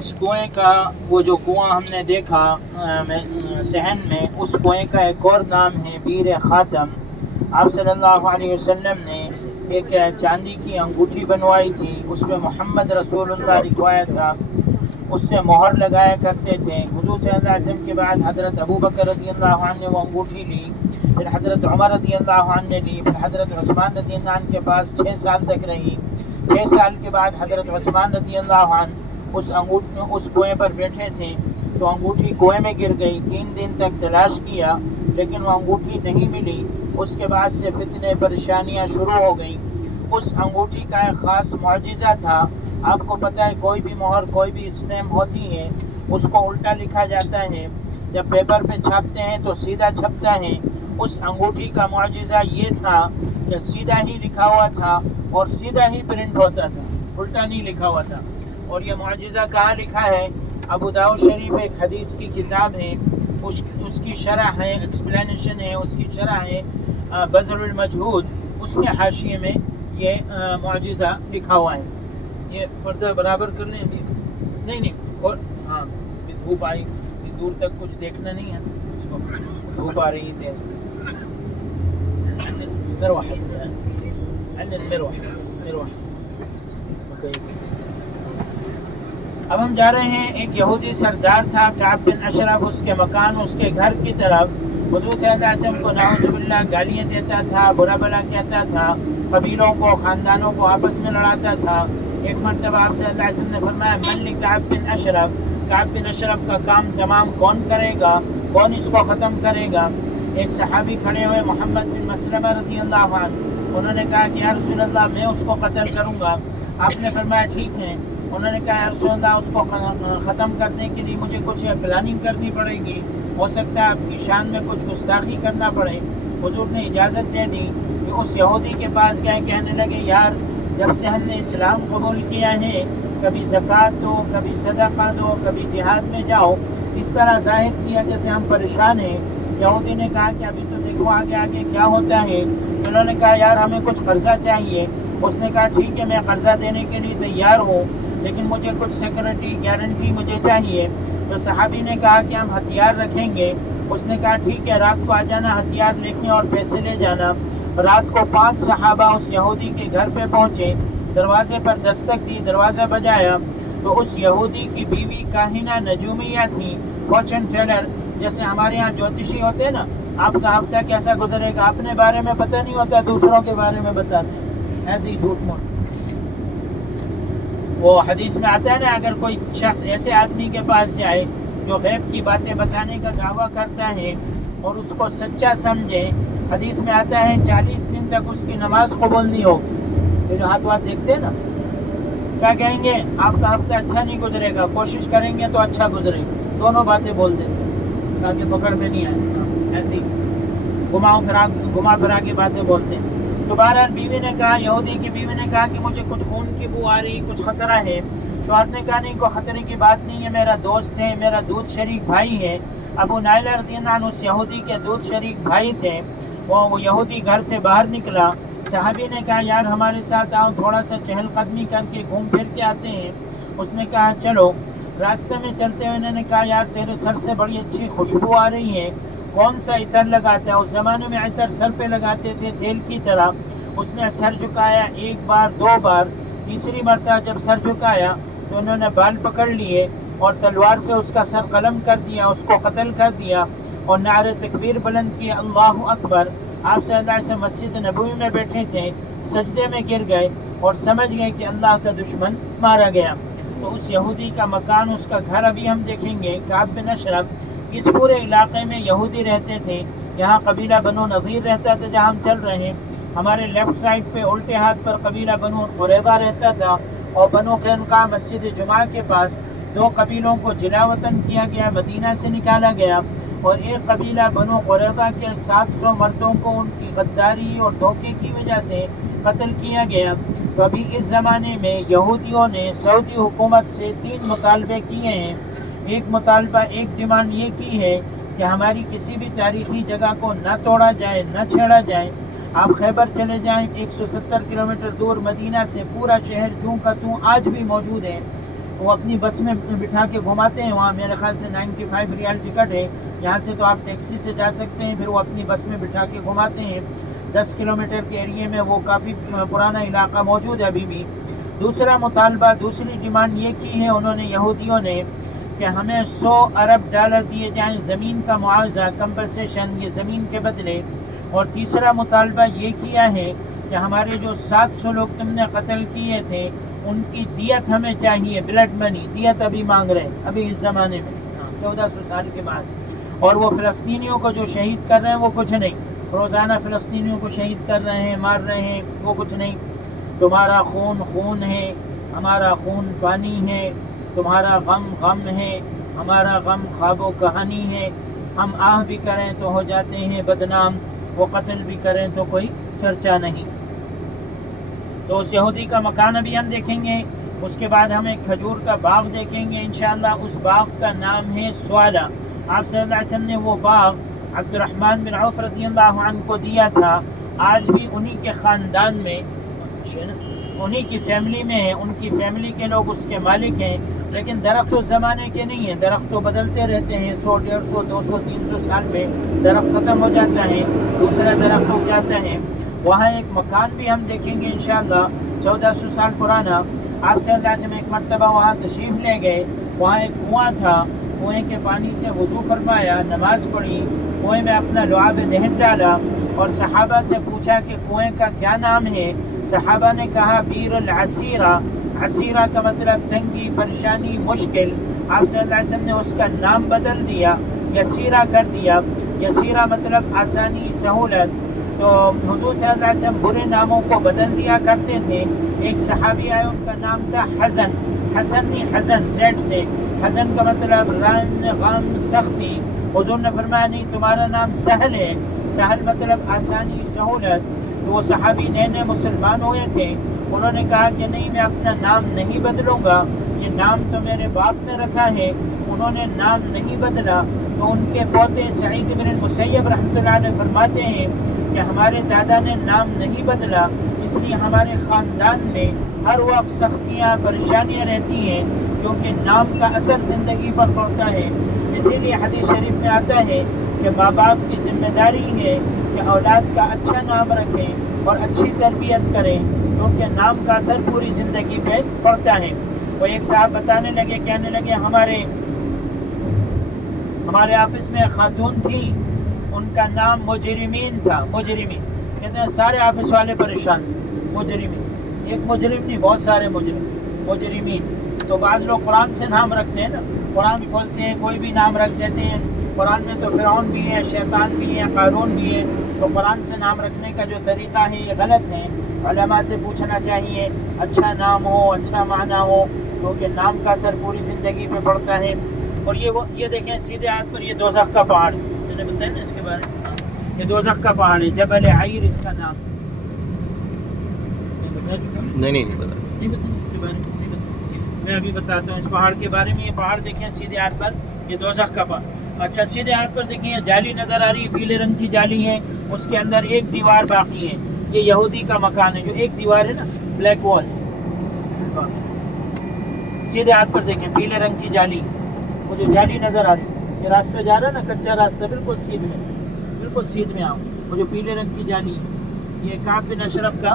اس کنویں کا وہ جو کنواں ہم نے دیکھا صحن میں، اس کنویں کا ایک اور نام ہے بیر خاتم۔ آپ صلی اللہ علیہ وسلم نے ایک چاندی کی انگوٹھی بنوائی تھی، اس میں محمد رسول اللہ لکھوایا تھا، اس سے مہر لگایا کرتے تھے۔ حضور صلی اللہ علیہ وسلم کے بعد حضرت ابو بکر رضی اللہ عنہ نے وہ انگوٹھی لی، پھر حضرت عمر رضی اللہ عنہ نے لی، پھر حضرت عثمان رضی اللہ عنہ کے پاس 6 سال تک رہی۔ 6 سال کے بعد حضرت عثمان رضی اللہ عنہ اس کنویں پر بیٹھے تھے تو انگوٹھی کنویں میں گر گئی۔ 3 دن تک تلاش کیا لیکن وہ انگوٹھی نہیں ملی۔ اس کے بعد سے فتنے پریشانیاں شروع ہو گئیں۔ اس انگوٹھی کا ایک خاص معجزہ تھا۔ آپ کو پتہ ہے کوئی بھی مہر، کوئی بھی اسٹیمپ ہوتی ہے، اس کو الٹا لکھا جاتا ہے، جب پیپر پہ چھاپتے ہیں تو سیدھا چھپتا ہے۔ اس انگوٹھی کا معجزہ یہ تھا کہ سیدھا ہی لکھا ہوا تھا اور سیدھا ہی پرنٹ ہوتا تھا، الٹا نہیں لکھا ہوا تھا۔ اور یہ معجزہ کہاں لکھا ہے؟ ابو داؤد شریف ایک حدیث کی کتاب ہے، اس کی شرح ہے، ایکسپلینیشن ہے، اس کی شرح ہے بذل المجہود، اس کے حاشیے میں یہ معجزہ لکھا ہوا ہے۔ یہ پردہ برابر کر لیں نہیں اور ہاں دھوپ آئی، دور تک کچھ دیکھنا نہیں ہے، اس کو دھوپ آ رہی ہے تیز۔ اب ہم جا رہے ہیں، ایک یہودی سردار تھا کعب بن اشرف، اس کے مکان، اس کے گھر کی طرف حضور صلی اللہ علیہ وسلم کو نعوذ باللہ گالیاں دیتا تھا، برا بلا کہتا تھا، قبیلوں کو، خاندانوں کو آپس میں لڑاتا تھا۔ ایک مرتبہ آپ صلی اللہ علیہ وسلم نے فرمایا من لکعب بن اشرف، کعب بن اشرف کا کام تمام کون کرے گا، کون اس کو ختم کرے گا؟ ایک صحابی کھڑے ہوئے محمد بن مسلمہ رضی اللہ عنہ، انہوں نے کہا کہ یا رسول اللہ میں اس کو قتل کروں گا۔ آپ نے فرمایا ٹھیک ہے۔ انہوں نے کہا یا رسول اللہ اس کو ختم کرنے کے لیے مجھے کچھ پلاننگ کرنی پڑے گی، ہو سکتا ہے آپ کی شان میں کچھ گستاخی کرنا پڑے۔ حضور نے اجازت دے دی کہ اس یہودی کے پاس گئے، کہنے لگے یار جب سے ہم نے اسلام قبول کیا ہے، کبھی زکوٰۃ دو، کبھی صدقہ دو، کبھی جہاد میں جاؤ، اس طرح ظاہر کیا جیسے ہم پریشان ہیں۔ یہودی نے کہا کہ ابھی تو دیکھو آگے آگے کیا ہوتا ہے۔ انہوں نے کہا یار ہمیں کچھ قرضہ چاہیے۔ اس نے کہا ٹھیک ہے میں قرضہ دینے کے لیے تیار ہوں، لیکن مجھے کچھ سیکورٹی گارنٹی مجھے چاہیے۔ تو صحابی نے کہا کہ ہم ہتھیار رکھیں گے۔ اس نے کہا ٹھیک ہے رات کو آ جانا، ہتھیار لے کے اور پیسے لے جانا۔ رات کو 5 صحابہ اس یہودی کے گھر پہ پہنچے، دروازے پر دستک دی، دروازہ بجایا تو اس یہودی کی بیوی کاہنہ نجومیہ تھی، فارچون ٹیلر، جیسے ہمارے ہاں جوتشی ہوتے ہیں نا، آپ کا ہفتہ کیسا گزرے گا اپنے بارے میں پتہ نہیں ہوتا، دوسروں کے بارے میں بتاتے ہیں، ایسے ہی جھوٹ موٹ۔ وہ حدیث میں آتا ہے نا اگر کوئی شخص ایسے آدمی کے پاس جائے جو غیب کی باتیں بتانے کا دعویٰ کرتا ہے اور اس کو سچا سمجھے، حدیث میں آتا ہے 40 دن تک اس کی نماز قبول نہیں ہوگی۔ یہ جو ہاتھ دیکھتے ہیں نا، کیا کہیں گے آپ کا ہفتہ اچھا نہیں گزرے گا، کوشش کریں گے تو اچھا گزرے گا، دونوں باتیں بول دیتے ہیں تاکہ پکڑ میں نہیں آئے، ایسے ہی گھما پھرا کے باتیں بولتے ہیں۔ تو بہرحال بیوی نے کہا، یہودی کی بیوی نے کہا کہ مجھے کچھ خون کی بو آ رہی، کچھ خطرہ ہے۔ شوہر نے کہا نہیں کوئی خطرے کی بات نہیں ہے، میرا دوست ہے، میرا دودھ شریک بھائی ہے۔ ابو نائلہ رضی اللہ عنہ اس یہودی کے دودھ شریک بھائی تھے۔ وہ یہودی گھر سے باہر نکلا، صحابی نے کہا یار ہمارے ساتھ آؤ، تھوڑا سا چہل قدمی کر کے گھوم پھر کے آتے ہیں۔ اس نے کہا چلو۔ راستے میں چلتے ہوئے انہوں نے کہا یار تیرے سر سے بڑی اچھی خوشبو آ رہی ہے، کون سا عطر لگاتا ہے؟ اس زمانے میں عطر سر پہ لگاتے تھے تیل کی طرح۔ اس نے سر جھکایا، 1 بار 2 بار، تیسری مرتبہ جب سر جھکایا تو انہوں نے بال پکڑ لیے اور تلوار سے اس کا سر قلم کر دیا، اس کو قتل کر دیا اور نعرہ تکبیر بلند کیا، اللہ اکبر۔ آپ صلی اللہ علیہ وسلم مسجد نبوی میں بیٹھے تھے، سجدے میں گر گئے اور سمجھ گئے کہ اللہ کا دشمن مارا گیا۔ تو اس یہودی کا مکان، اس کا گھر ابھی ہم دیکھیں گے، کعب بن اشرف۔ اس پورے علاقے میں یہودی رہتے تھے۔ یہاں قبیلہ بنو نظیر رہتا تھا جہاں ہم چل رہے ہیں، ہمارے لیفٹ سائڈ پہ الٹے ہاتھ پر قبیلہ بنو قریظہ رہتا تھا، اور بنو قینقاع مسجد جمعہ کے پاس 2 قبیلوں کو جلا وطن کیا گیا، مدینہ سے نکالا گیا، اور ایک قبیلہ بنو قریظہ کے 700 مردوں کو ان کی غداری اور دھوکے کی وجہ سے قتل کیا گیا۔ تو ابھی اس زمانے میں یہودیوں نے سعودی حکومت سے 3 مطالبے کیے ہیں۔ ایک مطالبہ، ایک ڈیمانڈ یہ کی ہے کہ ہماری کسی بھی تاریخی جگہ کو نہ توڑا جائے، نہ چھیڑا جائے۔ آپ خیبر چلے جائیں، 170 کلومیٹر دور مدینہ سے پورا شہر جوں کا توں آج بھی موجود ہے۔ وہ اپنی بس میں بٹھا کے گھماتے ہیں. وہاں میرے خیال سے 95 ریال ٹکٹ ہے. یہاں سے تو آپ ٹیکسی سے جا سکتے ہیں, پھر وہ اپنی بس میں بٹھا کے گھماتے ہیں. 10 کلومیٹر کے ایریے میں وہ کافی پرانا علاقہ موجود ہے ابھی بھی. دوسرا مطالبہ, دوسری ڈیمانڈ یہ کی ہے انہوں نے, یہودیوں نے, کہ ہمیں $100 دیے جائیں زمین کا معاوضہ, کمپنسیشن, یہ زمین کے بدلے. اور تیسرا مطالبہ یہ کیا ہے کہ ہمارے جو 700 لوگ تم نے قتل کیے تھے ان کی دیت ہمیں چاہیے, بلڈ منی, دیت ابھی مانگ رہے ہیں ابھی اس زمانے میں 1400 سال کے بعد. اور وہ فلسطینیوں کو جو شہید کر رہے ہیں وہ کچھ نہیں, روزانہ فلسطینیوں کو شہید کر رہے ہیں, مار رہے ہیں, وہ کچھ نہیں. تمہارا خون خون ہے, ہمارا خون پانی ہے, تمہارا غم غم ہے, ہمارا غم خواب و کہانی ہے. ہم آہ بھی کریں تو ہو جاتے ہیں بدنام, وہ قتل بھی کریں تو کوئی چرچا نہیں. تو اس یہودی کا مکان ابھی ہم دیکھیں گے. اس کے بعد ہم ایک کھجور کا باغ دیکھیں گے انشاءاللہ. اس باغ کا نام ہے سوالا. آپ صلی اللہ علیہ وسلم نے وہ باغ عبد الرحمن بن عوف رضی اللہ عنہ کو دیا تھا. آج بھی انہی کے خاندان میں, انہی کی فیملی میں ہے, ان کی فیملی کے لوگ اس کے مالک ہیں. لیکن درخت اس زمانے کے نہیں ہیں, درخت تو بدلتے رہتے ہیں, 100, 150, 200, 300 سال میں درخت ختم ہو جاتا ہے, دوسرا درخت ہو جاتا ہے. وہاں ایک مکان بھی ہم دیکھیں گے انشاءاللہ 1400 سال پرانا. آپ صلی اللہ علیہ وسلم ایک مرتبہ وہاں تشریف لے گئے. وہاں ایک کنواں تھا, کنویں کے پانی سے وضو فرمایا, نماز پڑھی, کنویں میں اپنا لعاب دہن ڈالا اور صحابہ سے پوچھا کہ کنویں کا کیا نام ہے. صحابہ نے کہا بیر العسیرہ. عسیرہ کا مطلب تنگی, پریشانی, مشکل. آپ صلی اللہ علیہ وسلم نے اس کا نام بدل دیا, یسیرہ کر دیا. یسیرہ مطلب آسانی, سہولت. تو حضور صلی اللہ علیہ وسلم برے ناموں کو بدل دیا کرتے تھے. ایک صحابی آئے, ان کا نام تھا حزن. حسن نہیں, حزن زیڈ سے. حزن کا مطلب رن, غم, سختی. حضور نے فرمایا نہیں, تمہارا نام سہل ہے. سہل مطلب آسانی, سہولت. تو وہ صحابی نئے نئے مسلمان ہوئے تھے. انہوں نے کہا کہ نہیں, میں اپنا نام نہیں بدلوں گا, یہ نام تو میرے باپ نے رکھا ہے. انہوں نے نام نہیں بدلا. تو ان کے پوتے سعید بن المسیب رحمۃ اللہ علیہ فرماتے ہیں کہ ہمارے دادا نے نام نہیں بدلا, اس لیے ہمارے خاندان میں ہر وقت سختیاں, پریشانیاں رہتی ہیں, کیونکہ نام کا اثر زندگی پر پڑتا ہے. اسی لیے حدیث شریف میں آتا ہے کہ ماں باپ کی ذمہ داری ہے کہ اولاد کا اچھا نام رکھیں اور اچھی تربیت کریں, کیونکہ نام کا اثر پوری زندگی پہ پڑتا ہے. وہ ایک صاحب بتانے لگے, کہنے لگے ہمارے آفس میں خاتون تھی, ان کا نام مجرمین تھا. مجرمین کہتے ہیں سارے آفس والے پریشان. مجرمین, ایک مجرم نہیں, بہت سارے مجرمین. تو بعض لوگ قرآن سے نام رکھتے ہیں نا, قرآن کھولتے ہیں کوئی بھی نام رکھ دیتے ہیں. قرآن میں تو فرعون بھی ہے, شیطان بھی ہے, قارون بھی ہے. تو قرآن سے نام رکھنے کا جو طریقہ ہے یہ غلط ہے. علماء سے پوچھنا چاہیے, اچھا نام ہو, اچھا معنی ہو, کیونکہ نام کا اثر پوری زندگی پہ پڑتا ہے. اور یہ دیکھیں سیدھے ہاتھ پر, یہ دوزخ کا پہاڑ, میں نے بتایا نا اس کے بارے میں, یہ دوزخ کا پہاڑ ہے, جبل عیر اس کا نام. نہیں پتا اس کے بارے میں, میں ابھی بتاتا ہوں اس پہاڑ کے بارے میں. یہ پہاڑ دیکھیں سیدھے ہاتھ پر, یہ دوزخ کا پہاڑ. اچھا سیدھے ہاتھ پر دیکھیں, یہ جالی نظر آ رہی ہے, پیلے رنگ کی جالی ہے, اس کے اندر ایک دیوار باقی ہے. یہ یہودی کا مکان ہے, جو ایک دیوار ہے نا, بلیک وال. سیدھے ہاتھ پر دیکھیں, پیلے رنگ کی جالی, وہ جو جالی نظر آ رہی ہے, یہ راستہ جا رہا ہے نا, کچا راستہ, بالکل سیدھ میں آؤ. وہ جو پیلے رنگ کی جالی, یہ کعب بن اشرف کا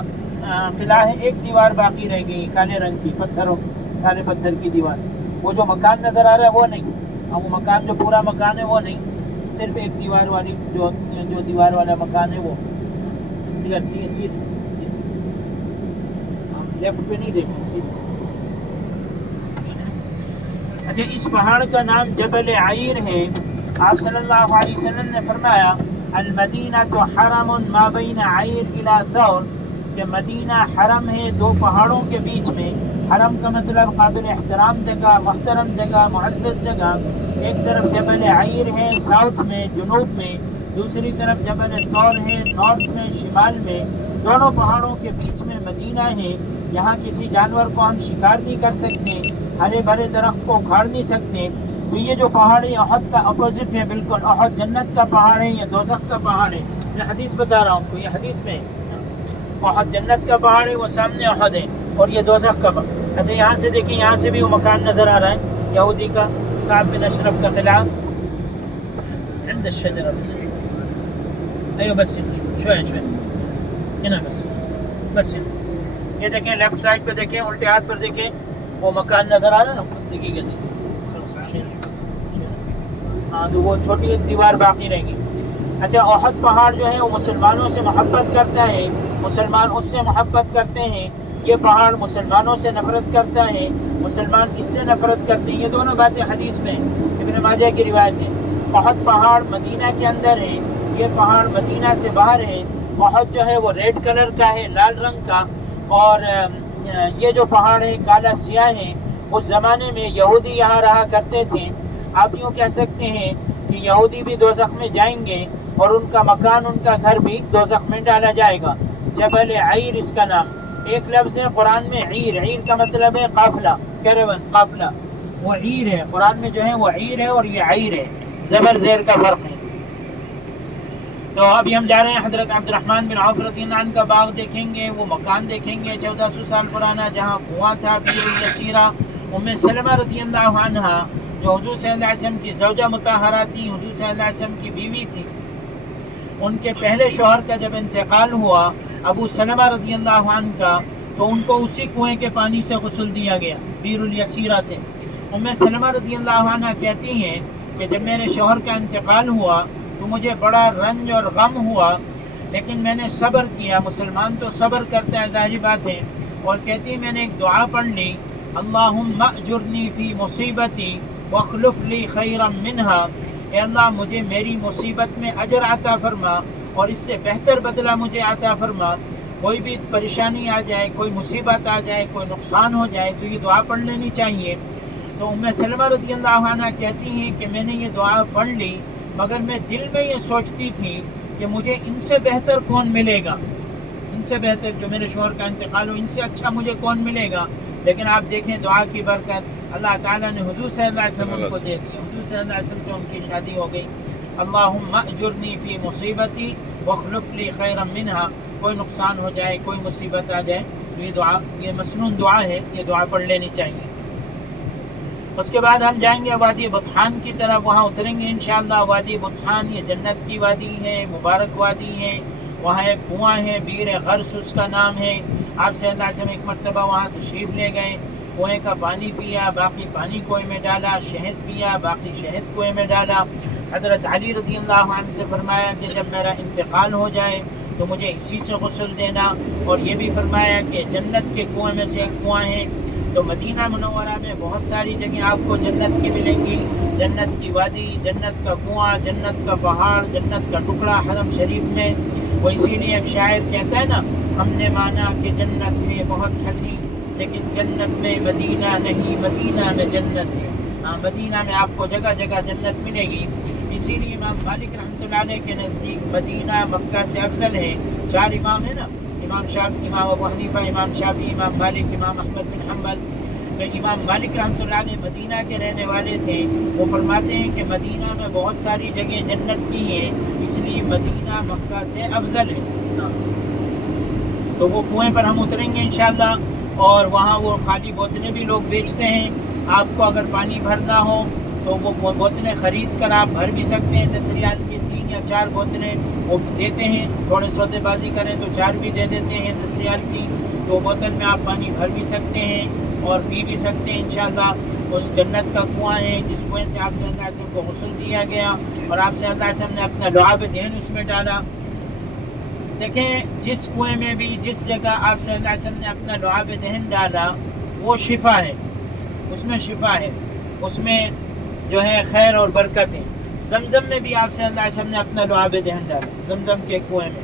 قلعہ ہے. ایک دیوار باقی رہ گئی, کالے رنگ کی, کالے پتھر کی دیوار. وہ جو مکان نظر آ رہا ہے وہ نہیں, اور وہ مکان جو پورا مکان ہے وہ نہیں, صرف ایک دیوار والی جو دیوار والا مکان ہے وہ. سیدھے لیفٹ پہ نہیں دیکھیں, سیدھے. اچھا, اس پہاڑ کا نام جبل عیر ہے. آپ صلی اللہ علیہ وسلم نے فرمایا المدینہ تو حرم ما بین عیر الى ثور, کہ مدینہ حرم ہے دو پہاڑوں کے بیچ میں. حرم کا مطلب قابل احترام جگہ, محترم جگہ, معزز جگہ. ایک طرف جبل عیر ہے ساؤتھ میں, جنوب میں, دوسری طرف جبل ثور ہے نارتھ میں, شمال میں. دونوں پہاڑوں کے بیچ میں مدینہ ہے. یہاں کسی جانور کو ہم شکار نہیں کر سکتے, ہرے بھرے درخت کو اکھاڑ نہیں سکتے. تو یہ جو پہاڑ ہے احد کا اپوزٹ ہے بالکل. احد جنت کا پہاڑ ہے, یہ دوزخ کا پہاڑ ہے. میں حدیث بتا رہا ہوں کو, یہ حدیث میں احد جنت کا پہاڑ ہے, وہ سامنے احد ہے, اور یہ دوزخ کا پہاڑ. اچھا یہاں سے دیکھیں، یہاں سے بھی وہ مکان نظر آ رہا ہے یہودی کا، کعب بن اشرف کا قلعہ عند الشجرة. ايوه بس هنا شوية هنا بس هنا. یہ دیکھیں لیفٹ سائڈ پہ دیکھیں، الٹے ہاتھ پر دیکھیں، وہ مکان نظر آ رہا ہے نا، دیکھیے گا. ہاں تو وہ چھوٹی ایک دیوار باقی رہے گی. اچھا احد پہاڑ جو ہے وہ مسلمانوں سے محبت کرتا ہے، مسلمان اس سے محبت کرتے ہیں. یہ پہاڑ مسلمانوں سے نفرت کرتا ہے، مسلمان اس سے نفرت کرتے ہیں. یہ دونوں باتیں حدیث میں ابن ماجہ کی روایت ہے. احد پہاڑ مدینہ کے اندر ہے، یہ پہاڑ مدینہ سے باہر ہے. احد جو ہے وہ ریڈ کلر کا ہے، لال رنگ کا، اور یہ جو پہاڑ ہے کالا سیاہ ہے. اس زمانے میں یہودی یہاں رہا کرتے تھے. آپ یوں کہہ سکتے ہیں کہ یہودی بھی دوزخ میں جائیں گے اور ان کا مکان، ان کا گھر بھی دوزخ میں ڈالا جائے گا. جبل عیر اس کا نام. ایک لفظ ہے قرآن میں عیر، عیر کا مطلب ہے قافلہ، کیریون، قافلہ. وہ عیر ہے قرآن میں جو ہے وہ عیر ہے، اور یہ عیر ہے، زبر زیر کا فرق ہے. تو ابھی ہم جا رہے ہیں حضرت عبد الرحمن بن عوف رضی اللہ عنہ کا باغ دیکھیں گے، وہ مکان دیکھیں گے 1400 سال پرانا جہاں کنواں تھا، بیر الیسیرہ. ام سلمہ رضی اللہ عنہ جو حضور صلی اللہ علیہ وسلم کی زوجہ مطہرہ تھی، حضور صلی اللہ علیہ وسلم کی بیوی تھی، ان کے پہلے شوہر کا جب انتقال ہوا ابو سلمہ رضی اللہ عنہ کا، تو ان کو اسی کنویں کے پانی سے غسل دیا گیا، بیر الیسیرہ سے. ام سلمہ رضی اللہ عنہ کہتی ہیں کہ جب میرے شوہر کا انتقال ہوا تو مجھے بڑا رنج اور غم ہوا، لیکن میں نے صبر کیا. مسلمان تو صبر کرتا ہے، ظاہری بات ہے. اور کہتی میں نے ایک دعا پڑھ لی، اللہم اجرنی فی مصیبتی واخلف لی خیرا منہا. اے اللہ مجھے میری مصیبت میں اجر عطا فرما اور اس سے بہتر بدلہ مجھے عطا فرما. کوئی بھی پریشانی آ جائے، کوئی مصیبت آ جائے، کوئی نقصان ہو جائے تو یہ دعا پڑھ لینی چاہیے. تو ام سلمہ رضی اللہ عنہ کہتی ہیں کہ میں نے یہ دعا پڑھ لی، مگر میں دل میں یہ سوچتی تھی کہ مجھے ان سے بہتر کون ملے گا، ان سے بہتر جو میرے شوہر کا انتقال ہو، ان سے اچھا مجھے کون ملے گا. لیکن آپ دیکھیں دعا کی برکت اللہ تعالیٰ نے حضور صلی اللہ علیہ وسلم کو دے دی. حضور صلی اللہ علیہ وسلم سے ان کی شادی ہو گئی. اللہم اجرنی فی مصیبتی واخلف لی خیرا منہا. کوئی نقصان ہو جائے، کوئی مصیبت آ جائے تو یہ دعا، یہ مسنون دعا ہے، یہ دعا پڑھ لینی چاہیے. اس کے بعد ہم جائیں گے وادی بطحان کی طرف، وہاں اتریں گے انشاءاللہ. وادی بطحان یہ جنت کی وادی ہے، مبارک وادی ہے. وہاں ایک کنواں ہے، بیر غرس اس کا نام ہے. آپ صلی اللہ علیہ وسلم ایک مرتبہ وہاں تشریف لے گئے، کنویں کا پانی پیا، باقی پانی کنویں میں ڈالا، شہد پیا، باقی شہد کنویں میں ڈالا. حضرت علی رضی اللہ عنہ سے فرمایا کہ جب میرا انتقال ہو جائے تو مجھے اسی سے غسل دینا. اور یہ بھی فرمایا کہ جنت کے کنویں میں سے ایک کنواں ہے. تو مدینہ منورہ میں بہت ساری جگہیں آپ کو جنت کی ملیں گی. جنت کی وادی، جنت کا کنواں، جنت کا پہاڑ، جنت کا ٹکڑا حرم شریف میں. وہ اسی لیے ایک شاعر کہتا ہے نا، ہم نے مانا کہ جنت ہے بہت حسین، لیکن جنت میں مدینہ نہیں، مدینہ میں جنت ہے. ہاں مدینہ میں آپ کو جگہ جگہ جنت ملے گی. اسی لیے امام مالک رحمۃ اللہ علیہ کے نزدیک مدینہ مکہ سے افضل ہے. 4 امام ہے نا، امام شافعی، امام ابو حنیفہ، امام شافعی، امام مالک، امام احمد بن حنبل. تو امام مالک رحمۃ اللہ علیہ مدینہ کے رہنے والے تھے. وہ فرماتے ہیں کہ مدینہ میں بہت ساری جگہیں جنت کی ہیں، اس لیے مدینہ مکہ سے افضل ہے. تو وہ کنویں پر ہم اتریں گے انشاءاللہ. اور وہاں وہ خالی بوتلیں بھی لوگ بیچتے ہیں. آپ کو اگر پانی بھرنا ہو تو وہ بوتلیں خرید کر آپ بھر بھی سکتے ہیں. 10 ریال کی 3 یا 4 بوتلیں وہ دیتے ہیں. تھوڑے سودے بازی کریں تو 4 بھی دے دیتے ہیں 10 ریال کی. تو بوتل میں آپ پانی بھر بھی سکتے ہیں اور پی بھی سکتے ہیں انشاءاللہ. وہ جنت کا کنواں ہے جس کنویں سے آپ صلی اللہ علیہ وسلم کو غسل دیا گیا، اور آپ صلی اللہ علیہ وسلم نے اپنا لعاب دہن اس میں ڈالا. دیکھیں جس کنویں میں بھی، جس جگہ آپ صلی اللہ علیہ وسلم نے اپنا لعاب دہن ڈالا وہ شفا ہے، اس میں شفا ہے، اس میں جو ہے خیر اور برکت ہے. زمزم میں بھی آپ صلی اللہ علیہ وسلم نے اپنا لعاب دہن ڈالا، زمزم کے کنویں میں.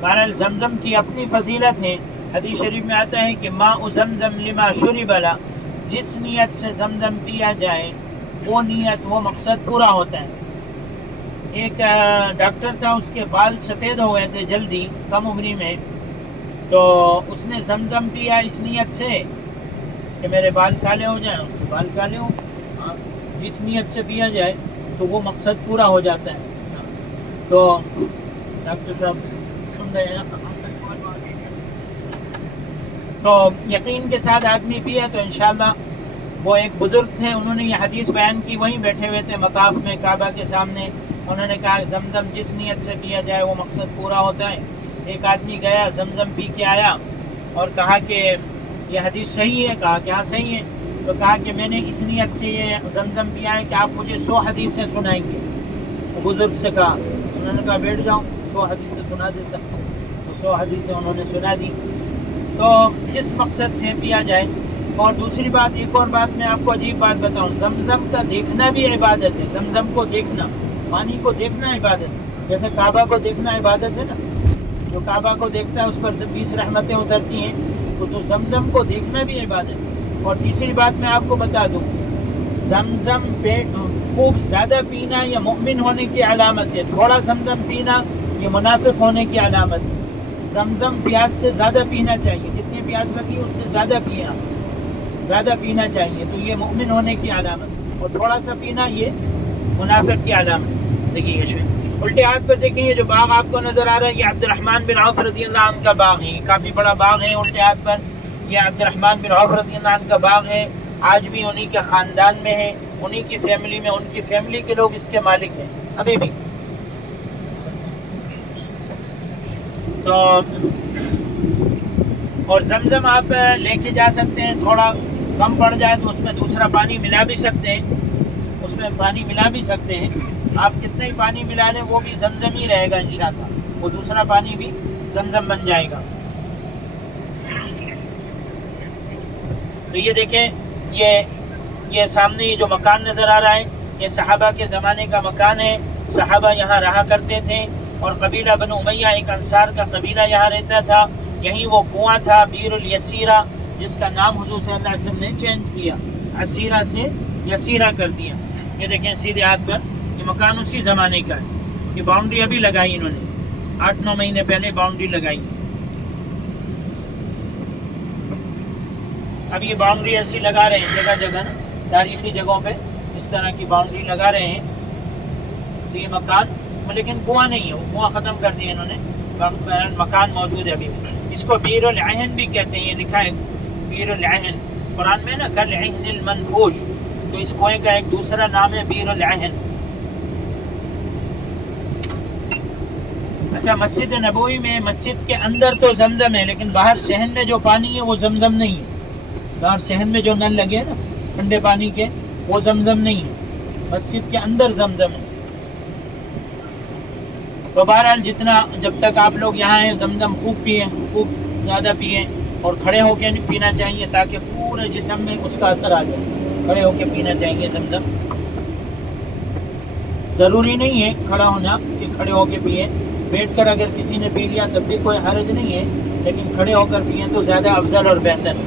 بہرحال زمزم کی اپنی فضیلت ہے. حدیث شریف میں آتا ہے کہ ماء زمزم لما شرب له، جس نیت سے زمزم پیا جائے وہ نیت، وہ مقصد پورا ہوتا ہے. ایک ڈاکٹر تھا، اس کے بال سفید ہو گئے تھے جلدی، کم عمری میں. تو اس نے زمزم پیا اس نیت سے کہ میرے بال کالے ہو جائیں، اس کے بال کالے ہوں. جس نیت سے پیا جائے تو وہ مقصد پورا ہو جاتا ہے. تو ڈاکٹر صاحب سن رہے ہیں، تو یقین کے ساتھ آدمی پیے تو انشاءاللہ وہ ایک بزرگ تھے، انہوں نے یہ حدیث بیان کی، وہیں بیٹھے ہوئے تھے مطاف میں کعبہ کے سامنے. انہوں نے کہا زمزم جس نیت سے پیا جائے وہ مقصد پورا ہوتا ہے. ایک آدمی گیا زمزم پی کے آیا اور کہا کہ یہ حدیث صحیح ہے. کہا کہ ہاں صحیح ہے. تو کہا کہ میں نے اس نیت سے یہ زمزم پیا ہے کہ آپ مجھے 100 حدیثیں سنائیں گے. وہ بزرگ سے کہا، انہوں نے کہا بیٹھ جاؤ 100 حدیثیں سنا دیتا. تو 100 حدیثیں انہوں نے سنا دی. تو جس مقصد سے پیا جائے. اور دوسری بات، ایک اور بات میں آپ کو عجیب بات بتاؤں، زمزم کا دیکھنا بھی عبادت ہے. زمزم کو دیکھنا، پانی کو دیکھنا عبادت ہے. جیسے کعبہ کو دیکھنا عبادت ہے نا، جو کعبہ کو دیکھتا ہے اس پر 20 رحمتیں اترتی ہیں. تو زمزم کو دیکھنا بھی عبادت ہے. اور تیسری بات میں آپ کو بتا دوں، زمزم پہ خوب زیادہ پینا یہ مومن ہونے کی علامت ہے. تھوڑا زمزم پینا یہ منافق ہونے کی علامت ہے. زمزم پیاس سے زیادہ پینا چاہیے. جتنی پیاس لگی اس سے زیادہ پینا چاہیے. تو یہ مومن ہونے کی علامت ہے. اور تھوڑا سا پینا یہ منافق کی علامت ہے. دیکھیے یہ الٹے ہاتھ پر دیکھیں، یہ جو باغ آپ کو نظر آ رہا ہے یہ عبد الرحمن بن عوف رضی اللہ عنہ کا باغ ہے. کافی بڑا باغ ہے الٹے ہاتھ پر. یہ عبد الرحمن بن عوف رضی اللہ عنہ کا باغ ہے. آج بھی انہی کے خاندان میں ہے، انہی کی فیملی میں، ان کی فیملی کے لوگ اس کے مالک ہیں ابھی بھی. تو اور زمزم آپ لے کے جا سکتے ہیں. تھوڑا کم پڑ جائے تو اس میں دوسرا پانی ملا بھی سکتے ہیں. آپ کتنے ہی پانی ملا لیں وہ بھی زمزم ہی رہے گا انشاءاللہ. وہ دوسرا پانی بھی زمزم بن جائے گا. تو یہ دیکھیں، یہ سامنے جو مکان نظر آ رہا ہے یہ صحابہ کے زمانے کا مکان ہے. صحابہ یہاں رہا کرتے تھے. اور قبیلہ بنو امیہ ایک انصار کا قبیلہ یہاں رہتا تھا. یہیں وہ کنواں تھا بیر الیسیرہ، جس کا نام حضور صلی اللہ علیہ وسلم نے چینج کیا، اسیرہ سے یسیرہ کر دیا. یہ دیکھیں سیدھے ہاتھ پر یہ مکان اسی زمانے کا ہے. یہ باؤنڈری ابھی لگائی انہوں نے، 8-9 مہینے پہلے باؤنڈری لگائی. اب یہ باؤنڈری ایسی لگا رہے ہیں جگہ جگہ نا، تاریخی جگہوں پہ اس طرح کی باؤنڈری لگا رہے ہیں. تو یہ مکان لیکن کنواں نہیں ہے، وہ کنواں ختم کر دیا انہوں نے. مکان موجود ہے ابھی بھی. اس کو بیر العہن بھی کہتے ہیں. یہ لکھا ہے بیر العہن قرآن میں نا، کالعہن المنفوش. تو اس کنویں کا ایک دوسرا نام ہے بیر العہن. اچھا، مسجد نبوی میں مسجد کے اندر تو زمزم ہے، لیکن باہر صحن میں جو پانی ہے وہ زمزم نہیں ہے. باہر صحن میں جو نل لگے ہیں نا ٹھنڈے پانی کے، وہ زمزم نہیں ہے. مسجد کے اندر زمزم ہے. تو بہرحال جب تک آپ لوگ یہاں ہیں زمزم خوب پئیں، خوب زیادہ پئیں. اور کھڑے ہو کے پینا چاہیے تاکہ پورے جسم میں اس کا اثر آ جائے. کھڑے ہو کے پینا چاہیے زمزم. ضروری نہیں ہے کھڑا ہونا کہ کھڑے ہو کے پئیں. بیٹھ کر اگر کسی نے پی لیا تب بھی کوئی حرج نہیں ہے، لیکن کھڑے ہو کر پئیں تو زیادہ افضل اور بہتر.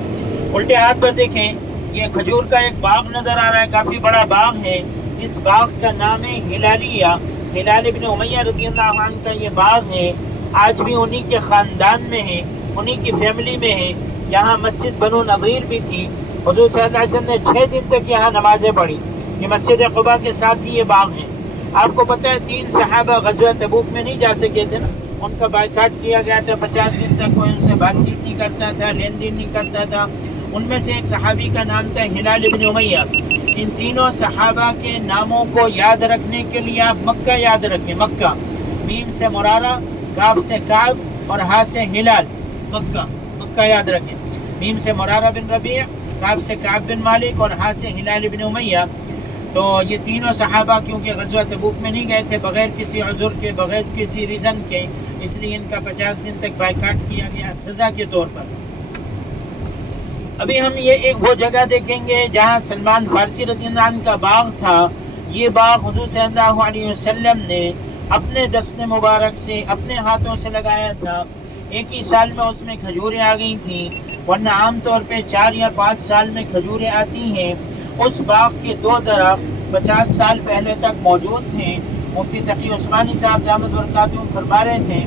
الٹے ہاتھ پر دیکھیں، یہ کھجور کا ایک باغ نظر آ رہا ہے. کافی بڑا باغ ہے. اس باغ کا نام ہے ہلالیہ. ہلال ابن امیہ رضی اللہ عنہ کا یہ باغ ہے. آج بھی انہی کے خاندان میں ہے، انہی کی فیملی میں ہے. یہاں مسجد بنو نظیر بھی تھی. حضور صلی اللہ علیہ وسلم نے 6 دن تک یہاں نمازیں پڑھی. یہ مسجد قباء کے ساتھ ہی یہ باغ ہے. آپ کو پتہ ہے 3 صحابہ غزوہ تبوک میں نہیں جا سکے تھے نا، ان کا بائیکاٹ کیا گیا تھا. 50 دن تک کوئی ان سے بات چیت نہیں کرتا تھا، لین دین نہیں کرتا تھا. ان میں سے ایک صحابی کا نام تھا ہلال ابن امیہ. ان تینوں صحابہ کے ناموں کو یاد رکھنے کے لیے آپ مکہ یاد رکھیں. مکہ، میم سے مرارہ، کاف سے کعب اور ہا سے ہلال. مکہ یاد رکھیں. میم سے مرارہ بن ربیع، کاف سے کعب بن مالک اور ہا سے ہلال بن امیہ. تو یہ تینوں صحابہ کیونکہ غزوہ تبوک میں نہیں گئے تھے بغیر کسی عذر کے، بغیر کسی ریزن کے، اس لیے ان کا 50 دن تک بائیکاٹ کیا گیا سزا کے طور پر. ابھی ہم یہ ایک وہ جگہ دیکھیں گے جہاں سلمان فارسی رضی اللہ عنہ کا باغ تھا. یہ باغ حضور صلی اللہ علیہ وسلم نے اپنے دست مبارک سے، اپنے ہاتھوں سے لگایا تھا. ایک ہی سال میں اس میں کھجوریں آ گئی تھیں، ورنہ عام طور پہ 4 یا 5 سال میں کھجوریں آتی ہیں. اس باغ کے 2 درخت 50 سال پہلے تک موجود تھے. مفتی تقی عثمانی صاحب دامت برکاتہ فرما رہے تھے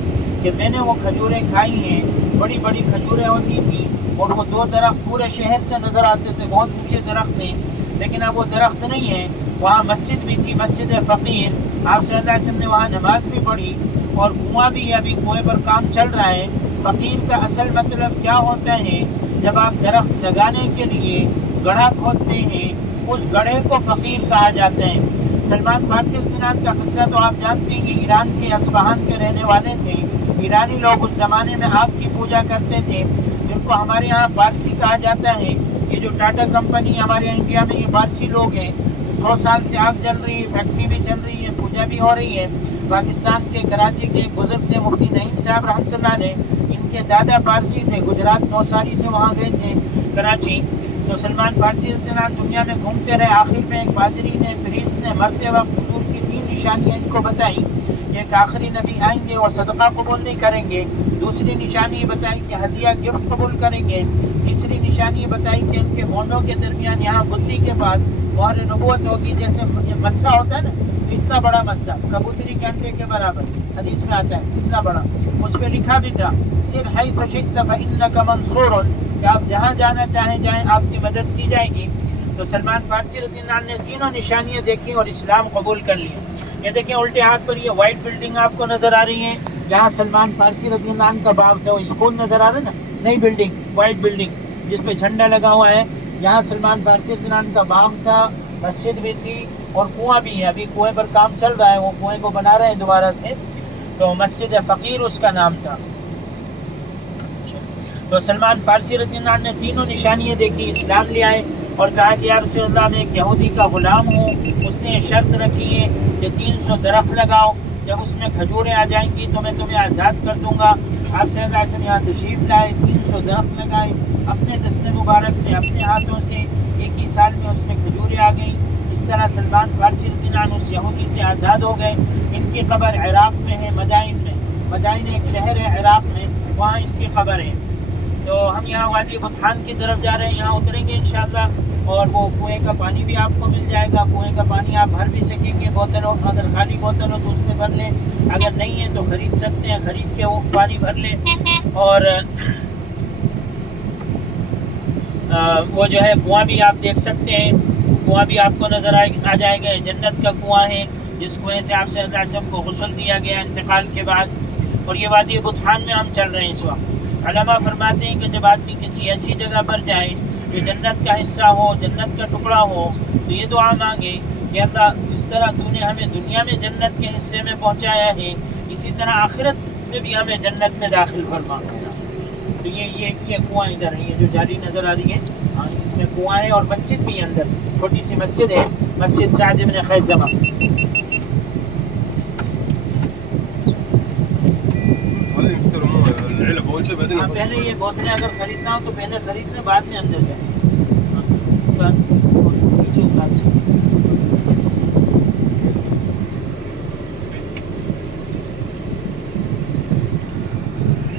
کہ میں نے وہ کھجوریں کھائی ہیں. بڑی بڑی کھجوریں ہوتی تھیں اور وہ 2 درخت پورے شہر سے نظر آتے تھے. بہت اونچے درخت تھے، لیکن اب وہ درخت نہیں ہیں. وہاں مسجد بھی تھی، مسجد فقیر. آپ صلی اللہ علیہ وسلم نے وہاں نماز بھی پڑھی اور کنواں بھی ہے. ابھی کنویں پر کام چل رہا ہے. فقیر کا اصل مطلب کیا ہوتا ہے؟ جب آپ درخت لگانے کے لیے گڑھا کھودتے ہیں اس گڑھے کو فقیر کہا جاتا ہے۔ سلمان فارسی رضی اللہ عنہ کا قصہ تو آپ جانتے ہیں، یہ ایران کے اصفہان کے رہنے والے تھے۔ ایرانی لوگ اس زمانے میں آگ کی پوجا کرتے تھے، جن کو ہمارے یہاں پارسی کہا جاتا ہے۔ یہ جو ٹاٹا کمپنی ہمارے انڈیا میں، یہ پارسی لوگ ہیں۔ 100 سال سے آگ جل رہی ہے، فیکٹری بھی چل رہی ہے، پوجا بھی ہو رہی ہے۔ پاکستان کے کراچی کے ایک بزرگ تھے مفتی نعیم صاحب رحمۃ اللہ علیہ، ان کے دادا پارسی تھے، گجرات نوساری سے وہاں گئے تھے کراچی۔ تو سلمان فارسی رضی اللہ عنہ دنیا میں گھومتے رہے، آخر میں ایک پادری نے، پریس نے مرتے وقت حضور کی 3 نشانیاں ان کو بتائی۔ ایک آخری نبی آئیں گے اور صدقہ قبول نہیں کریں گے، دوسری نشانی یہ بتائی کہ ہدیہ گفٹ قبول کریں گے، تیسری نشانی یہ بتائی کہ ان کے مونڈوں کے درمیان یہاں بدھی کے پاس مہر نبوت ہوگی، جیسے مسا ہوتا ہے نا، تو اتنا بڑا مسا کبوتری کے انڈے کے برابر، حدیث میں آتا ہے اتنا بڑا، اس پہ لکھا بھی تھا سر حیث شئت فإنک منصور، کہ آپ جہاں جانا چاہیں جائیں، آپ کی مدد کی جائے گی۔ تو سلمان فارسی رضی اللہ عنہ نے تینوں نشانیاں دیکھی اور اسلام قبول کر لیا۔ یہ دیکھیں الٹے ہاتھ پر یہ وائٹ بلڈنگ آپ کو نظر آ رہی ہے، جہاں سلمان فارسی رضی اللہ عنہ کا باغ تھا، وہ اسکول نظر آ رہا ہے نا، نئی بلڈنگ، وائٹ بلڈنگ جس پہ جھنڈا لگا ہوا ہے، یہاں سلمان فارسی رضی اللہ عنہ کا باغ تھا، مسجد بھی تھی اور کنواں بھی ہے، ابھی کنویں پر کام چل رہا ہے، وہ کنویں کو بنا رہے ہیں دوبارہ سے، تو مسجد فقیر اس کا نام تھا۔ تو سلمان فارسی رضی اللہ عنہ نے تینوں نشانیاں دیکھی، اسلام لے آئے اور کہا کہ یا رسول اللہ میں ایک یہودی کا غلام ہوں، اس نے شرط رکھی ہے کہ 300 درخت لگاؤ، جب اس میں کھجوریں آ جائیں گی تو میں تمہیں آزاد کر دوں گا۔ آپ صلی اللہ علیہ وسلم یہاں تشریف لائے، 300 درخت لگائے اپنے دست مبارک سے، اپنے ہاتھوں سے، ایک ہی سال میں اس میں کھجوریں آ گئیں۔ اس طرح سلمان فارسی رضی اللہ عنہ اس یہودی سے آزاد ہو گئے۔ ان کی قبر عراق میں ہے، مدائن میں، مدائن ایک شہر ہے عراق میں، وہاں ان کی قبر ہے۔ تو ہم یہاں وادی بطحان کی طرف جا رہے ہیں، یہاں اتریں گے انشاءاللہ، اور وہ کنویں کا پانی بھی آپ کو مل جائے گا۔ کنویں کا پانی آپ بھر بھی سکیں گے، بوتل ہو، اگر خالی بوتل ہو تو اس میں بھر لیں، اگر نہیں ہے تو خرید سکتے ہیں، خرید کے وہ پانی بھر لیں۔ اور وہ جو ہے کنواں بھی آپ دیکھ سکتے ہیں، کنواں بھی آپ کو نظر آ جائے گا، جنت کا کنواں ہے جس کنویں سے آپ صلی اللہ علیہ وسلم کو غسل دیا گیا انتقال کے بعد۔ اور یہ وادی بطحان میں ہم چل رہے ہیں اس وقت۔ علماء فرماتے ہیں کہ جب آدمی کسی ایسی جگہ پر جائے جو جنت کا حصہ ہو، جنت کا ٹکڑا ہو، تو یہ دعا مانگے کہ اللہ جس طرح تو نے ہمیں دنیا میں جنت کے حصے میں پہنچایا ہے، اسی طرح آخرت میں بھی ہمیں جنت میں داخل فرما۔ تو یہ کنواں ادھر ہے، یہ جو جاری نظر آ رہی ہے، اس میں کنواں ہے اور مسجد بھی اندر، چھوٹی سی مسجد ہے، مسجد سعد بن خیثمہ۔ پہلے یہ بوتلیں اگر خریدنا ہو تو پہلے خریدنے، بعد میں اندر جائیں۔